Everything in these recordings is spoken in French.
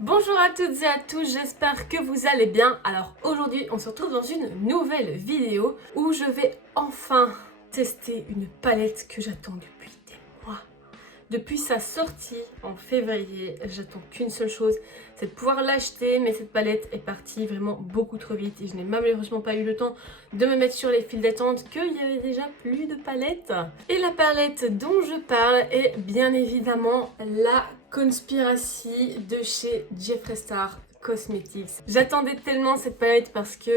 Bonjour à toutes et à tous, j'espère que vous allez bien. Alors aujourd'hui on se retrouve dans une nouvelle vidéo où je vais enfin tester une palette que j'attends depuis des mois. Depuis sa sortie en février, j'attends qu'une seule chose, c'est de pouvoir l'acheter, mais cette palette est partie vraiment beaucoup trop vite et je n'ai malheureusement pas eu le temps de me mettre sur les files d'attente qu'il y avait déjà plus de palettes. Et la palette dont je parle est bien évidemment la Conspiracy de chez Jeffree Star Cosmetics. J'attendais tellement cette palette parce que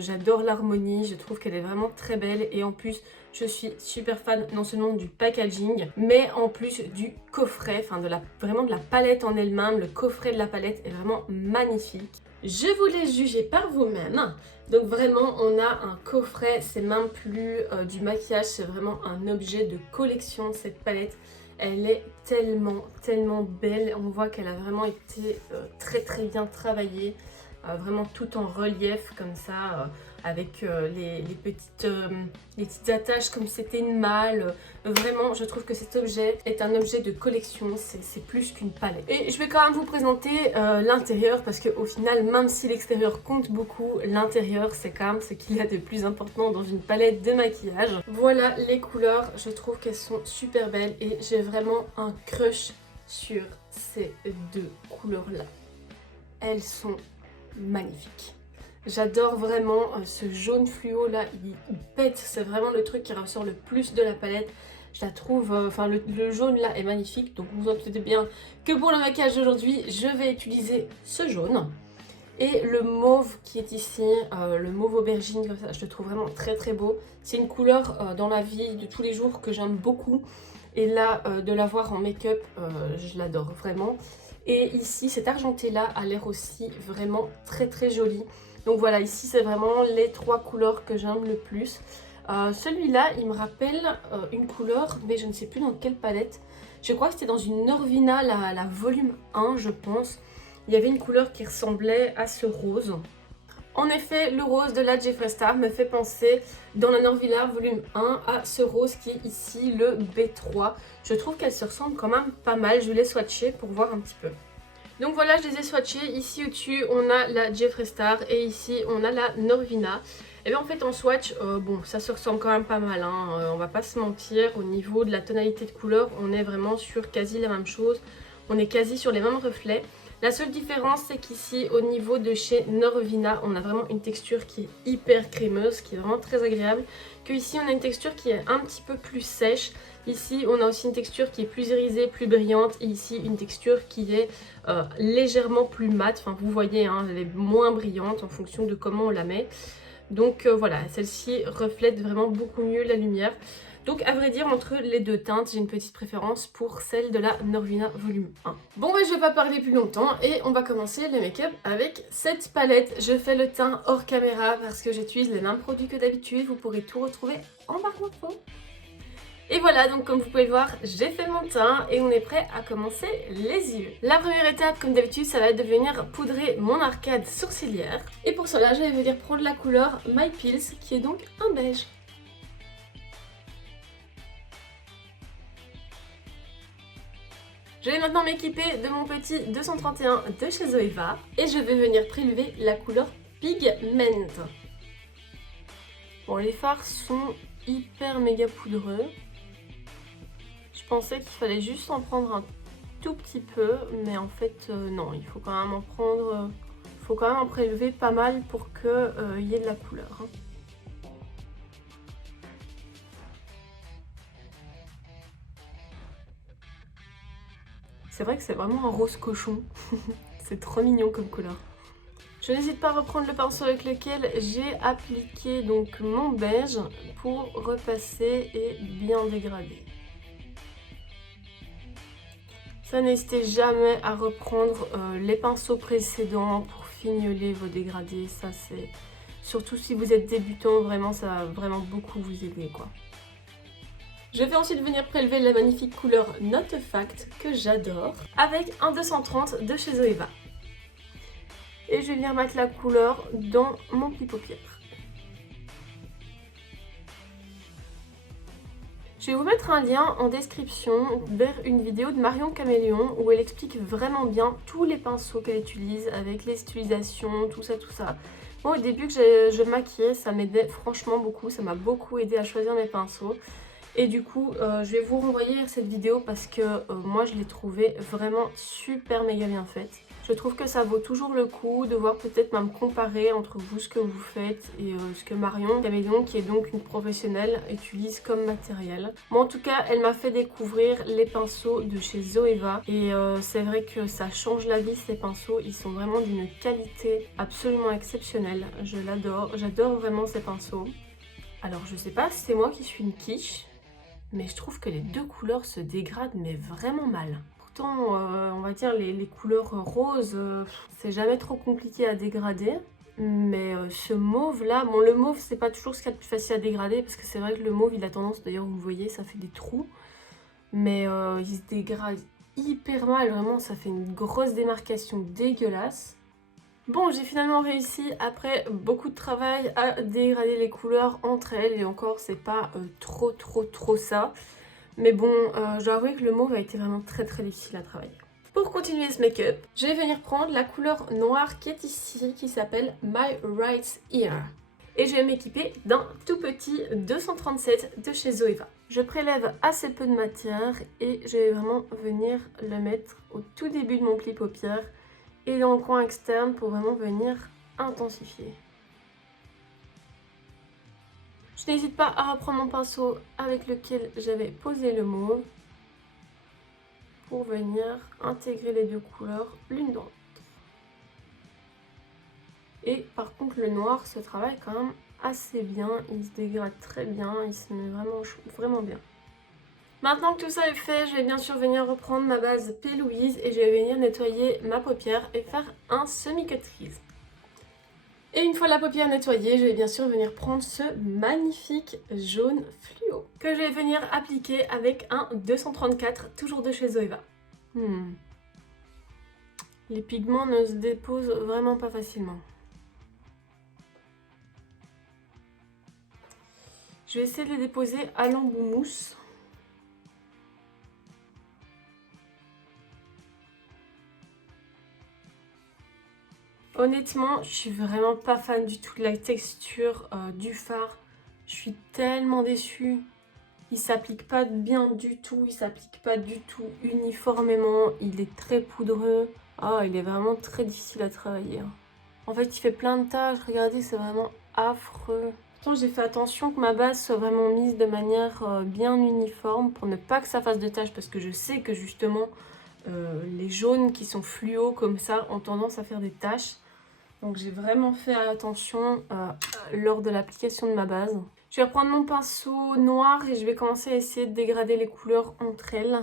j'adore l'harmonie, je trouve qu'elle est vraiment très belle et en plus je suis super fan non seulement du packaging mais en plus du coffret, enfin vraiment de la palette en elle-même. Le coffret de la palette est vraiment magnifique. Je vous laisse juger par vous-même. Donc vraiment on a un coffret, c'est même plus du maquillage, c'est vraiment un objet de collection cette palette. Elle est tellement belle, on voit qu'elle a vraiment été très bien travaillée, vraiment tout en relief comme ça, avec les petites attaches comme si c'était une malle. Vraiment, je trouve que cet objet est un objet de collection, c'est plus qu'une palette. Et je vais quand même vous présenter l'intérieur parce qu'au final, même si l'extérieur compte beaucoup, l'intérieur c'est quand même ce qu'il y a de plus important dans une palette de maquillage. Voilà les couleurs, je trouve qu'elles sont super belles et j'ai vraiment un crush sur ces deux couleurs-là. Elles sont magnifiques. J'adore vraiment ce jaune fluo là, il pète, c'est vraiment le truc qui ressort le plus de la palette. Je la trouve, enfin le jaune là est magnifique, donc vous en doutez bien que pour le maquillage d'aujourd'hui, je vais utiliser ce jaune. Et le mauve qui est ici, le mauve aubergine comme ça, je le trouve vraiment très beau. C'est une couleur dans la vie de tous les jours que j'aime beaucoup. Et là, de l'avoir en make-up, je l'adore vraiment. Et ici, cet argenté là a l'air aussi vraiment très joli. Donc voilà, ici c'est vraiment les trois couleurs que j'aime le plus. Celui-là, il me rappelle une couleur, mais je ne sais plus dans quelle palette. Je crois que c'était dans une Norvina, la volume 1, je pense. Il y avait une couleur qui ressemblait à ce rose. En effet, le rose de la Jeffree Star me fait penser dans la Norvina volume 1 à ce rose qui est ici, le B3. Je trouve qu'elle se ressemble quand même pas mal. Je vais les swatcher pour voir un petit peu. Donc voilà, je les ai swatchés. Ici au-dessus, on a la Jeffree Star et ici, on a la Norvina. Et bien en fait, en swatch, bon, ça se ressemble quand même pas mal, hein. On va pas se mentir. Au niveau de la tonalité de couleur, on est vraiment sur quasi la même chose. On est quasi sur les mêmes reflets. La seule différence, c'est qu'ici, au niveau de chez Norvina, on a vraiment une texture qui est hyper crémeuse, qui est vraiment très agréable. Que ici, on a une texture qui est un petit peu plus sèche. Ici, on a aussi une texture qui est plus irisée, plus brillante. Et ici, une texture qui est légèrement plus mate. Enfin, vous voyez, hein, elle est moins brillante en fonction de comment on la met. Donc voilà, celle-ci reflète vraiment beaucoup mieux la lumière. Donc à vrai dire, entre les deux teintes, j'ai une petite préférence pour celle de la Norvina volume 1. Bon, je vais pas parler plus longtemps et on va commencer le make-up avec cette palette. Je fais le teint hors caméra parce que j'utilise les mêmes produits que d'habitude. Vous pourrez tout retrouver en barre d'infos. Et voilà, donc comme vous pouvez le voir, j'ai fait mon teint et on est prêt à commencer les yeux. La première étape, comme d'habitude, ça va être de venir poudrer mon arcade sourcilière. Et pour cela, je vais venir prendre la couleur My Pills, qui est donc un beige. Je vais maintenant m'équiper de mon petit 231 de chez Zoeva et je vais venir prélever la couleur Pigment. Bon, les fards sont hyper méga poudreux. Je pensais qu'il fallait juste en prendre un tout petit peu, mais en fait non, il faut quand même en prendre, faut quand même en prélever pas mal pour qu'il y ait de la couleur. Hein. C'est vrai que c'est vraiment un rose cochon, c'est trop mignon comme couleur. Je n'hésite pas à reprendre le pinceau avec lequel j'ai appliqué donc mon beige pour repasser et bien dégrader. Ça, n'hésitez jamais à reprendre les pinceaux précédents pour fignoler vos dégradés. Ça, c'est surtout si vous êtes débutant, vraiment, ça va vraiment beaucoup vous aider, quoi. Je vais ensuite venir prélever la magnifique couleur Not a Fact que j'adore avec un 230 de chez Zoeva. Et je vais venir mettre la couleur dans mon pli paupière. Je vais vous mettre un lien en description vers une vidéo de Marion Caméléon où elle explique vraiment bien tous les pinceaux qu'elle utilise avec les stylisations, tout ça, tout ça. Moi, au début que je maquillais, ça m'aidait franchement beaucoup, ça m'a beaucoup aidé à choisir mes pinceaux. Et du coup, je vais vous renvoyer cette vidéo parce que moi, je l'ai trouvée vraiment super méga bien faite. Je trouve que ça vaut toujours le coup de voir peut-être même comparer entre vous ce que vous faites et ce que Marion Caméléon, qui est donc une professionnelle, utilise comme matériel. Moi en tout cas, elle m'a fait découvrir les pinceaux de chez Zoeva et c'est vrai que ça change la vie ces pinceaux. Ils sont vraiment d'une qualité absolument exceptionnelle. Je l'adore, j'adore vraiment ces pinceaux. Alors je sais pas si c'est moi qui suis une quiche, mais je trouve que les deux couleurs se dégradent mais vraiment mal. Pourtant, on va dire les couleurs roses, c'est jamais trop compliqué à dégrader. Mais ce mauve là, bon le mauve c'est pas toujours ce qu'il y a de plus facile à dégrader parce que c'est vrai que le mauve il a tendance, d'ailleurs vous voyez ça fait des trous. Mais il se dégrade hyper mal, vraiment ça fait une grosse démarcation dégueulasse. Bon, j'ai finalement réussi après beaucoup de travail à dégrader les couleurs entre elles et encore c'est pas trop ça. Mais bon, je dois avouer que le mauve a été vraiment très difficile à travailler. Pour continuer ce make-up, je vais venir prendre la couleur noire qui est ici, qui s'appelle My Right Ear. Et je vais m'équiper d'un tout petit 237 de chez Zoeva. Je prélève assez peu de matière et je vais vraiment venir le mettre au tout début de mon pli paupière et dans le coin externe pour vraiment venir intensifier. Je n'hésite pas à reprendre mon pinceau avec lequel j'avais posé le mauve pour venir intégrer les deux couleurs l'une dans l'autre. Et par contre le noir se travaille quand même assez bien, il se dégrade très bien, il se met vraiment bien. Maintenant que tout ça est fait, je vais bien sûr venir reprendre ma base P. Louise et je vais venir nettoyer ma paupière et faire un semi-cut crease. Et une fois la paupière nettoyée, je vais bien sûr venir prendre ce magnifique jaune fluo que je vais venir appliquer avec un 234, toujours de chez Zoeva. Les pigments ne se déposent vraiment pas facilement. Je vais essayer de les déposer à l'embout mousse. Honnêtement, je suis vraiment pas fan du tout de la texture du fard. Je suis tellement déçue. Il s'applique pas bien du tout, il s'applique pas du tout uniformément. Il est très poudreux. Ah, il est vraiment très difficile à travailler. En fait, il fait plein de taches. Regardez, c'est vraiment affreux. Pourtant, j'ai fait attention que ma base soit vraiment mise de manière bien uniforme pour ne pas que ça fasse de taches parce que je sais que justement les jaunes qui sont fluo comme ça ont tendance à faire des taches. Donc j'ai vraiment fait attention lors de l'application de ma base. Je vais reprendre mon pinceau noir et je vais commencer à essayer de dégrader les couleurs entre elles.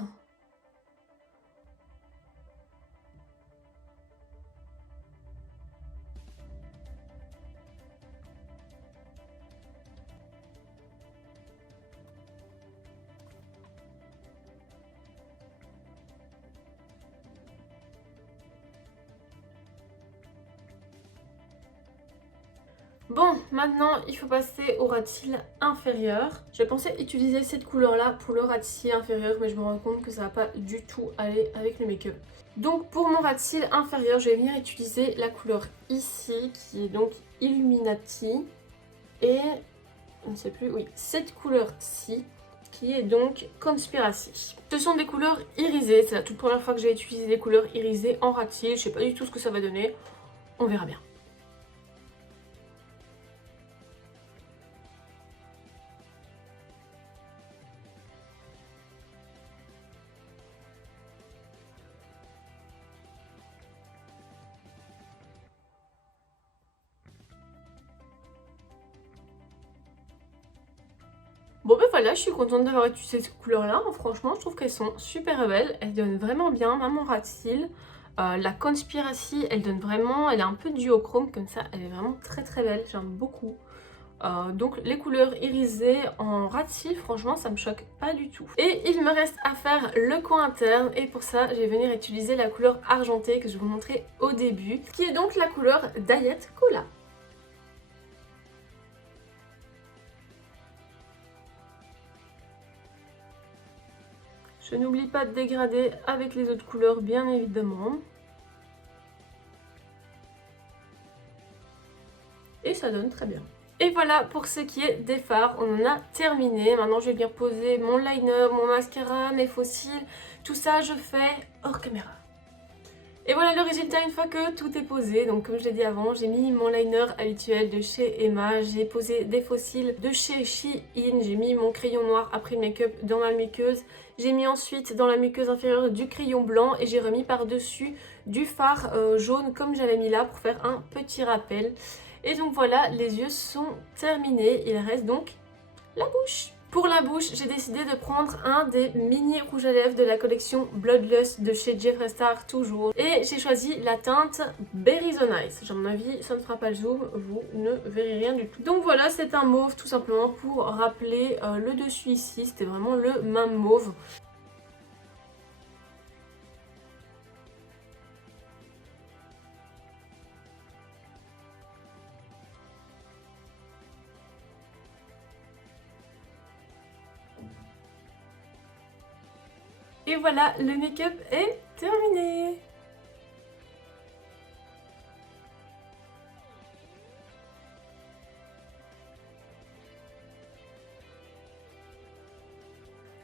Bon, maintenant il faut passer au ras de cils inférieur. Je pensais utiliser cette couleur-là pour le ras de cils inférieur, mais je me rends compte que ça va pas du tout aller avec le make-up. Donc pour mon ras de cils inférieur, je vais venir utiliser la couleur ici, qui est donc Illuminati. Et, on ne sait plus, oui, cette couleur-ci, qui est donc Conspiracy. Ce sont des couleurs irisées, c'est la toute première fois que j'ai utilisé des couleurs irisées en ras de cils. Je sais pas du tout ce que ça va donner, on verra bien. Bon ben voilà, je suis contente d'avoir utilisé ces couleurs-là. Franchement, je trouve qu'elles sont super belles. Elles donnent vraiment bien, même en ras de cils. La Conspiracy, elle donne vraiment, elle est un peu duochrome comme ça. Elle est vraiment très belle, j'aime beaucoup. Donc les couleurs irisées en ras de cils, franchement, ça me choque pas du tout. Et il me reste à faire le coin interne. Et pour ça, je vais venir utiliser la couleur argentée que je vous montrais au début, qui est donc la couleur Diet Cola. Je n'oublie pas de dégrader avec les autres couleurs, bien évidemment. Et ça donne très bien. Et voilà pour ce qui est des fards, on en a terminé. Maintenant je vais bien poser mon liner, mon mascara, mes faux cils, tout ça je fais hors caméra. Et voilà le résultat une fois que tout est posé. Donc comme je l'ai dit avant, j'ai mis mon liner habituel de chez Emma, j'ai posé des faux cils de chez Shein, j'ai mis mon crayon noir après le make-up dans ma muqueuse, j'ai mis ensuite dans la muqueuse inférieure du crayon blanc et j'ai remis par-dessus du fard jaune comme j'avais mis là pour faire un petit rappel. Et donc voilà, les yeux sont terminés, il reste donc la bouche. Pour la bouche, j'ai décidé de prendre un des mini rouges à lèvres de la collection Bloodlust de chez Jeffree Star toujours. Et j'ai choisi la teinte Berries on Ice. À mon avis, ça ne fera pas le zoom, vous ne verrez rien du tout. Donc voilà, c'est un mauve tout simplement pour rappeler le dessus ici. C'était vraiment le même mauve. Et voilà, le make-up est terminé.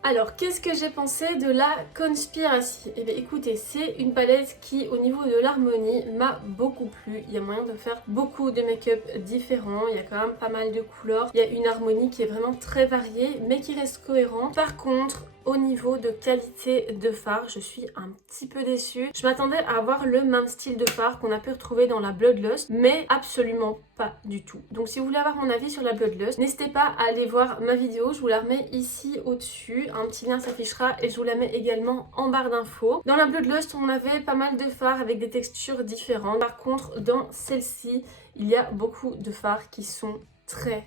Alors, qu'est-ce que j'ai pensé de la Conspiracy? Eh bien, écoutez, c'est une palette qui, au niveau de l'harmonie, m'a beaucoup plu. Il y a moyen de faire beaucoup de make-up différents, il y a quand même pas mal de couleurs. Il y a une harmonie qui est vraiment très variée, mais qui reste cohérente. Par contre, au niveau de qualité de fard, je suis un petit peu déçue. Je m'attendais à avoir le même style de fard qu'on a pu retrouver dans la Bloodlust, mais absolument pas du tout. Donc si vous voulez avoir mon avis sur la Bloodlust, n'hésitez pas à aller voir ma vidéo, je vous la remets ici au-dessus, un petit lien s'affichera et je vous la mets également en barre d'infos. Dans la Bloodlust, on avait pas mal de fards avec des textures différentes. Par contre, dans celle-ci, il y a beaucoup de fards qui sont très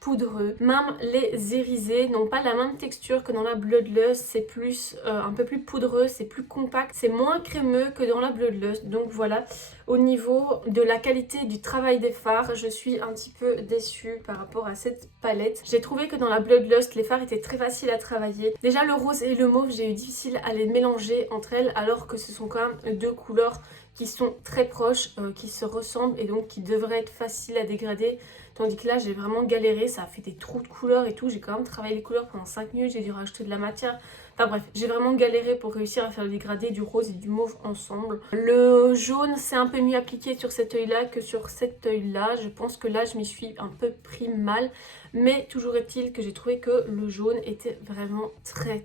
poudreux. Même les irisés n'ont pas la même texture que dans la Bloodlust, c'est plus un peu plus poudreux, c'est plus compact, c'est moins crémeux que dans la Bloodlust. Donc voilà, au niveau de la qualité du travail des fards, je suis un petit peu déçue par rapport à cette palette. J'ai trouvé que dans la Bloodlust, les fards étaient très faciles à travailler. Déjà le rose et le mauve, j'ai eu difficile à les mélanger entre elles alors que ce sont quand même deux couleurs qui sont très proches, qui se ressemblent et donc qui devraient être faciles à dégrader. Tandis que là, j'ai vraiment galéré, ça a fait des trous de couleurs et tout. J'ai quand même travaillé les couleurs pendant 5 minutes, j'ai dû rajouter de la matière. Enfin bref, j'ai vraiment galéré pour réussir à faire le dégradé du rose et du mauve ensemble. Le jaune, c'est un peu mieux appliqué sur cet œil-là que sur cet œil-là. Je pense que là, je m'y suis un peu pris mal. Mais toujours est-il que j'ai trouvé que le jaune était vraiment très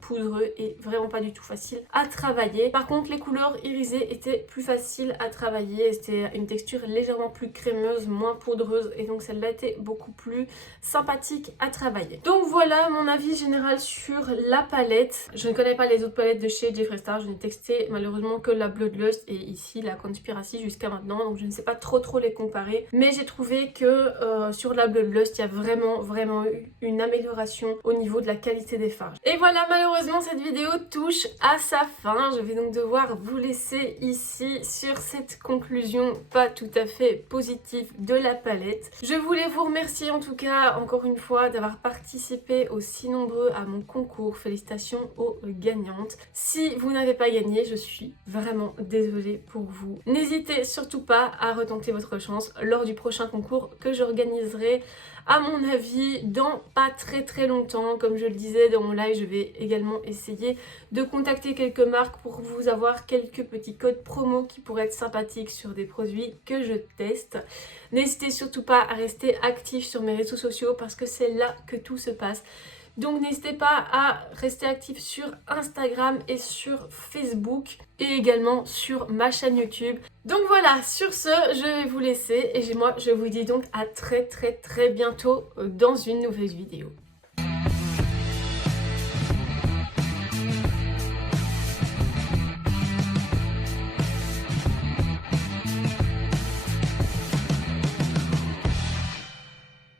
poudreux et vraiment pas du tout facile à travailler. Par contre, les couleurs irisées étaient plus faciles à travailler. C'était une texture légèrement plus crémeuse, moins poudreuse. Et donc celle-là était beaucoup plus sympathique à travailler. Donc voilà mon avis général sur la palette. Je ne connais pas les autres palettes de chez Jeffree Star. Je n'ai testé malheureusement que la Bloodlust et ici la Conspiracy jusqu'à maintenant. Donc je ne sais pas trop les comparer. Mais j'ai trouvé que sur la Bloodlust, il y a vraiment eu une amélioration au niveau de la qualité des fards. Et voilà, malheureusement cette vidéo touche à sa fin. Je vais donc devoir vous laisser ici sur cette conclusion pas tout à fait positive de la palette. Je voulais vous remercier en tout cas encore une fois d'avoir participé aussi nombreux à mon concours. Félicitations aux gagnantes. Si vous n'avez pas gagné, je suis vraiment désolée pour vous. N'hésitez surtout pas à retenter votre chance lors du prochain concours que j'organiserai à mon avis dans pas très longtemps. Comme je le disais dans mon live, je vais également essayer de contacter quelques marques pour vous avoir quelques petits codes promo qui pourraient être sympathiques sur des produits que je teste. N'hésitez surtout pas à rester actif sur mes réseaux sociaux parce que c'est là que tout se passe. Donc n'hésitez pas à rester actif sur Instagram et sur Facebook et également sur ma chaîne YouTube. Donc voilà, sur ce, je vais vous laisser et moi je vous dis donc à très bientôt dans une nouvelle vidéo.